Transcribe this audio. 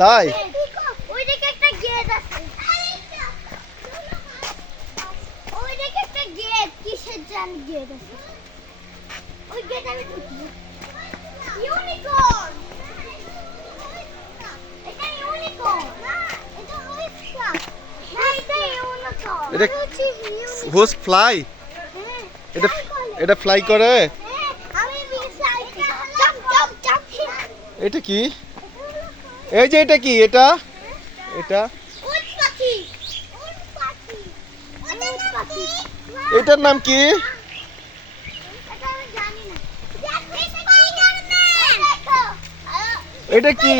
তাই ওইদিকে একটা গেট আছে, ওইদিকে একটা গেট, কিসের জানি গেট আছে, ওই গেট আমি ঢুকি। ইউনিকর্ন, এটা ইউনিকর্ন না, এটা হইছে না, এটা ইউনিকর্ন, এটা হচ্ছে হুজ ফ্লাই, এটা এটা ফ্লাই করে। আমি বিশাল জাম্প জাম্প জাম্প। এটা কি? এই যে এটা কি? এটা এটা উট পাখি, উট পাখি, ওটার নাম কি? এটার নাম কি? এটা আমি জানি না। দেখো স্পাইডারম্যান, দেখো এটা কি?